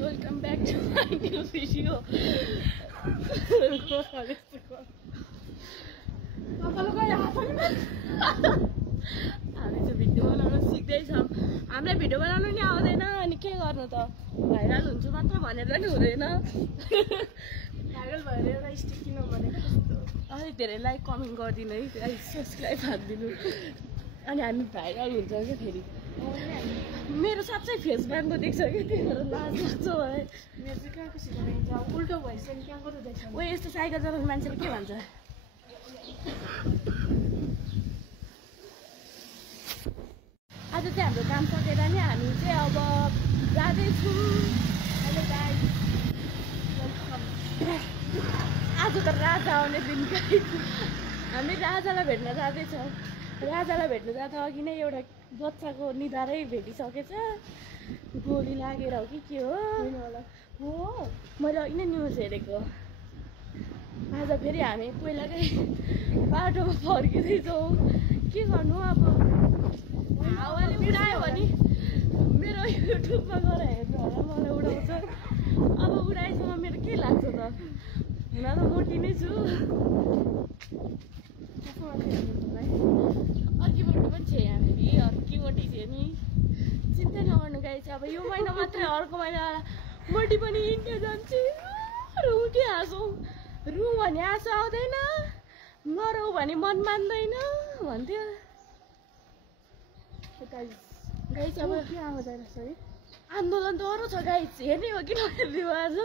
welcome back to my new video. हामी चाहिँ video बनाउन सिक्दैछौँ। हामीलाई भिडियो बनाउनु नि आउँदैन अनि के गर्नु त भाइरल हुन्छ मात्र भनेर नि हुँदैन। भाइरल भएर एउटा स्टिक किनौँ भनेको अलिक धेरै लाइक कमेन्ट गरिदिनु है, गाइस सब्स्क्राइब हालिदिनु अनि हामी भाइरल हुन्छ क्या फेरि। मेरो साँच्चै फेस ब्याङ्कको देख्छ कि त्यही भएर लाज लाग्छ मलाई। मेरो चाहिँ कहाँको सिधा देखिन्छ उल्टो भइसक्यो कहाँको त देख्छ। ओ यस्तो साइकल चलाउने मान्छेले के भन्छ? आज चाहिँ हाम्रो काम सकेर नि हामी चाहिँ अब जाँदैछौँ। हेलो गाइस, आज त राजा आउने दिन गाइस। हामी राजालाई भेट्न जाँदैछौँ। राजालाई भेट्नु जाँदा अघि नै एउटा बच्चाको निधारै भेटिसकेछ। गोली लागेर हो कि के हो हो मैले अघि नै न्युज हेरेको। आज फेरि हामी पहिलाकै बाटोमा फर्किँदैछौँ। के गर्नु अब हावाले उडायो भने मेरो युट्युबमा गएर हेर्नु होला मलाई उडाउँछ। अब उडाएसम्म मेरो के लाग्छ त? हुन त मोटी नै छु। अर्की मोटी पनि छ यहाँ फेरि, अर्की मोटी थियो नि। चिन्ता नगर्नु गाइस, अब यो महिना मात्रै अर्को महिना मोटी पनि इन्डिया जान्छु। रु के हाँसौँ, रु भने आँसु आउँदैन, नरौ भने मन मान्दैन भन्थ्यो गाइस। अब के आवाज आइरहेको छ है? आन्दोलन त अरू छ गाइस, हेर्ने हो कि नहेर्ने हो? आज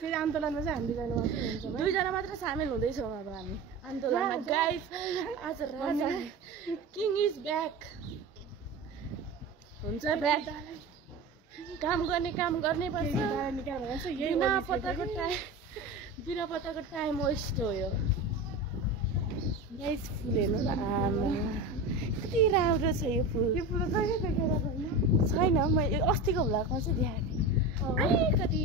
फेरि आन्दोलनमा चाहिँ हामी दुईजना मात्रै हुन्छ, दुईजना मात्र सामेल हुँदैछौँ अब हामी आन्दोलनमा गाइस। आज राजा किङ इज ब्याक हुन्छ, ब्याक काम गर्ने पर्छ। बिना पत्ताको टाइम वेस्ट हो यो गाइस। फुल हेर्नु न, आमा कति राम्रो छ यो फुल। यो फुल छैन, मैले अस्तिको भ्लगमा चाहिँ देखाएको थिएँ। अलिकति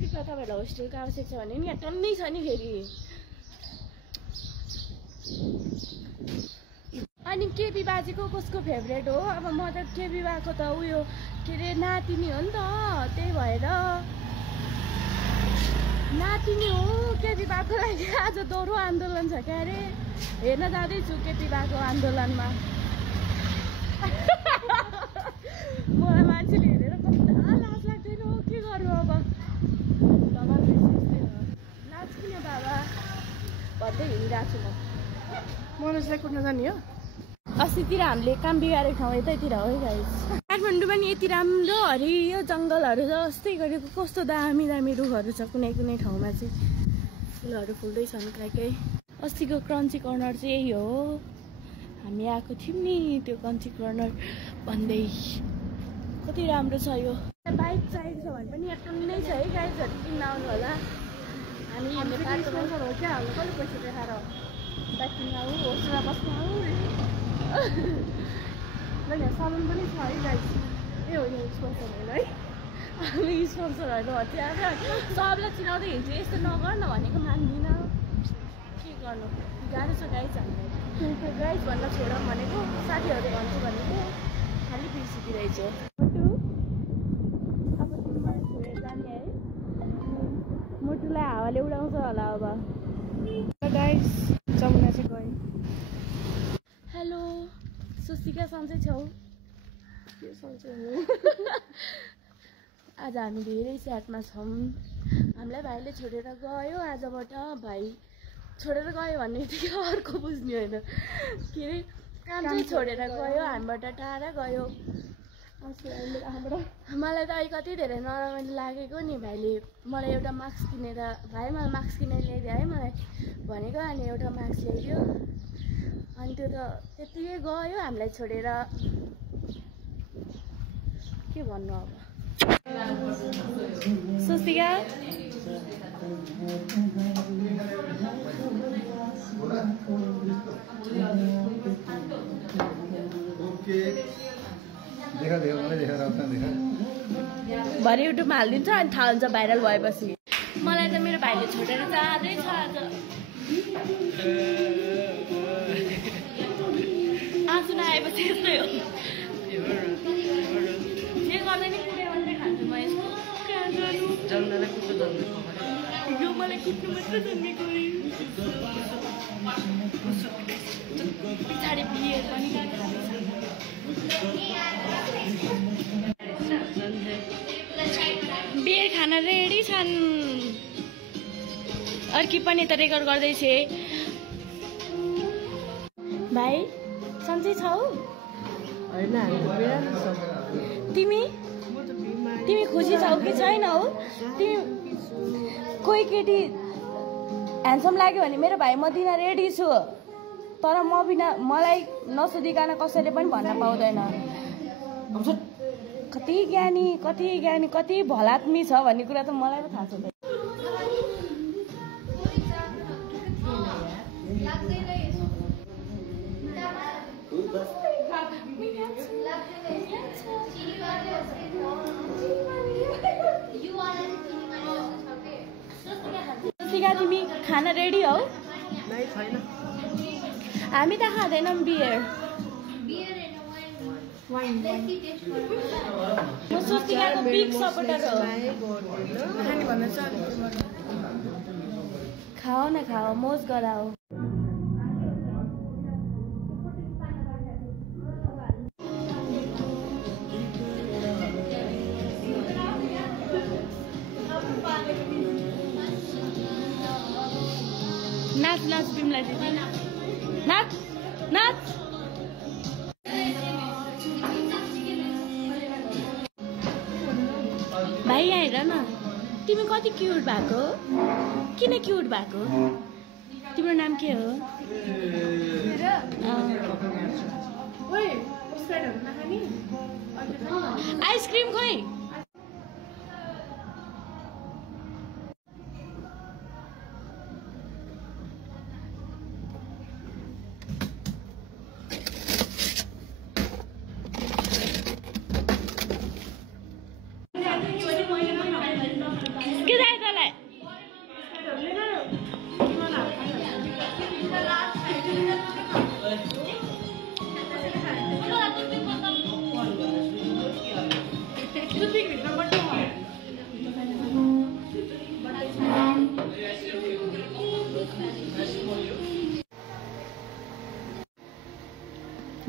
कृपया तपाईँहरूलाई होस्टेलको आवश्यक छ भने नि यहाँ टन्नै छ नि फेरि। अनि केपी बाजेको कसको फेभरेट हो? अब म त केपी बाको त उयो के अरे नातिनी हो नि त, त्यही भएर नातिनी हो केपी बाको लागि। आज दोहोरो आन्दोलन छ क्या अरे, हेर्न जाँदैछु केपी बाको आन्दोलनमा। मलाई मान्छेले हेरेर कस्तो लाज लाग्दैन हो, के गर्नु अब? नाच्किन बाबा भन्दै हिँडिरहेको छु म। मनोजलाई कुद्न जाने हो? अस्तितिर हामीले काम बिगारेको ठाउँ यतैतिर हो है गाइस। काठमाडौँमा नि यति राम्रो हरियो जङ्गलहरू जस्तै गरेको कस्तो दामी दामी रुखहरू छ। कुनै कुनै ठाउँमा चाहिँ फुलहरू फुल्दैछन् काहीँ। अस्तिको क्रन्ची कर्नर चाहिँ यही हो, हामी आएको थियौँ नि त्यो क्रन्ची कर्नर भन्दै। कति राम्रो छ यो। बाइक चाहिएको छ भने पनि यहाँ टन्नै छ है गाइजहरू, किन्न आउनु होला। हामी हिँड्ने बाटोमा हो क्या, हाम्रो कहिले पैसा देखाएर बाइक किन्न आऊ, होस्टेलमा बस्नु आऊ। ल यहाँ सामान पनि छ है गाइस। ए हो यो स्पोन्सर होइन है, हामी स्पोन्सरहरू भन्छ। सबलाई चिनाउँदै हिँड्छु, यस्तो नगर न भनेको मान्दिनँ, के गर्नु गाह्रो छ गाइस हामीलाई। गाइस भन्न छोडौँ भनेको, साथीहरू भन्छु भनेको खालि बिर्सिदिरहेछु। अब तिमीलाई छोडेर जाने है, मुटुलाई हावाले उडाउँछ होला अब गाइस। जमुना चाहिँ गएँ। हेलो सुस्तिका, सन्चै छौ? के सन्चै हो? आज हामी धेरै स्याडमा छौँ। हामीलाई भाइले छोडेर गयो आजबाट। भाइ छोडेर गयो भन्ने बित्तिकै अर्को बुझ्ने होइन, के अरे काम चाहिँ छोडेर गयो, हामीबाट टाढा गयो। मलाई त अहिले कति धेरै नरमाइलो लागेको नि। भाइले मलाई एउटा मास्क किनेर, भाइ मलाई मास्क किनेर ल्याइदियो है, मलाई भनेको। अनि एउटा मास्क ल्याइदियो, अनि त्यो त त्यतिकै गयो हामीलाई छोडेर। के भन्नु अब? सुस्तिका भरे युट्युबमा हालिदिन्छ अनि थाहा हुन्छ भाइरल भएपछि। मलाई त मेरो भाइले छोडेर जाँदैछ आज। आँसु नआएपछि यस्तै हो। जे गर्दै नि कुनै मात्रै खान्छु म। यसको यो मलाई कुट्नु मात्र जन्मेको पछाडि बियर पनि बियर खान रेडी छन् अर्की पनि त रेकर्ड गर्दैछ भाइ सन्चै छौ तिमी तिमी खुसी छौ कि छैनौ तिमी कोही केटी ह्यान्डसम लाग्यो भने मेरो भाइ म दिन रेडी छु तर म बिना मलाई नसोधिकन कसैले पनि भन्न पाउँदैन कति ज्ञानी कति भलात्मी छ भन्ने कुरा त मलाई पो थाहा छ तिमी खाना रेडी हौ हामी त खाँदैनौँ बियर म स्वस्तिकाको बिग सपोर्टर हो खाओ न खाओ मोज गराओ नाच नाच बिमला दिदी नाच नाच भाइ यहाँ हेर न तिमी कति क्युट भएको किन क्युट भएको तिम्रो नाम के हो आइसक्रिम खोइ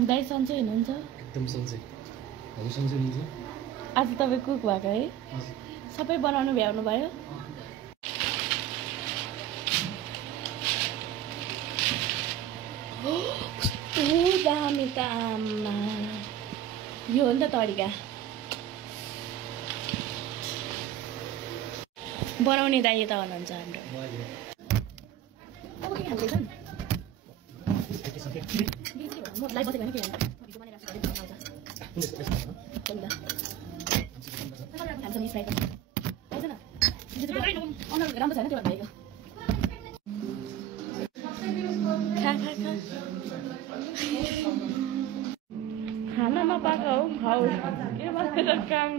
दाइ सन्चै हुनुहुन्छ एकदम सन्चै हजुर सन्चै हुनुहुन्छ आज तपाईँ कुक भएको है सबै बनाउनु भ्याउनु भयो कस्तो दामी त आमा यो हो नि त तरिका बनाउने दाइ यता हुनुहुन्छ हाम्रो अब के खाँदैछन् म लाइभ बसेको होइन के भिडियो बनाइरहेको राम्रो छैन त्यो भाइको खाना नपाएको हौ खाऊ के बसेर काम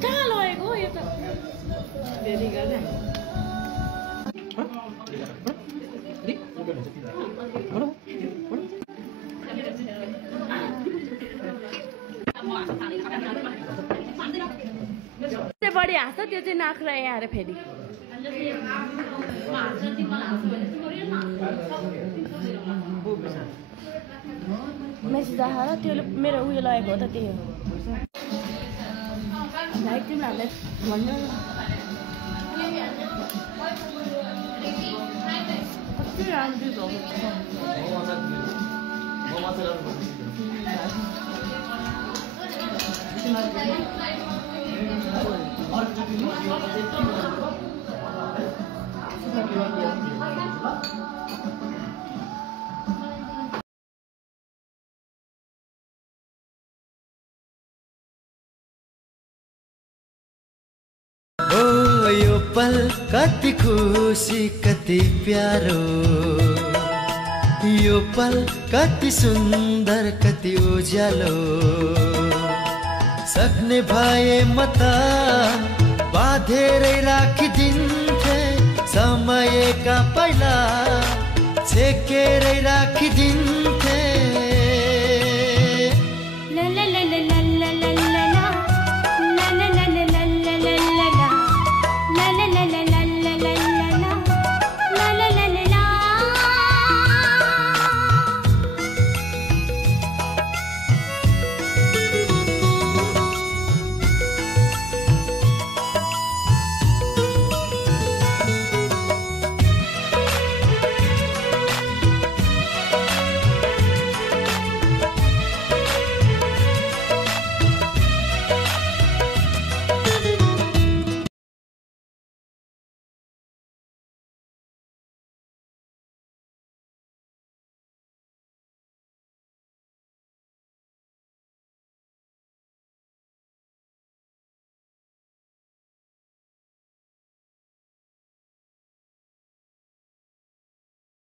कहाँ लगेको यो त फेरि गर्दा बढी हाँस्छ त्यो चाहिँ नाख्रा यहाँ आएर फेरि मेसेज आएर त्यो मेरो उयो लगेको हो त त्यही हो भाइ तिमीहरूलाई भन्नु कति राम्रो यो पल कति खुसी कति प्यारो, यो पल कति सुन्दर कति उज्यालो। सक्ने भए म त बाँधेर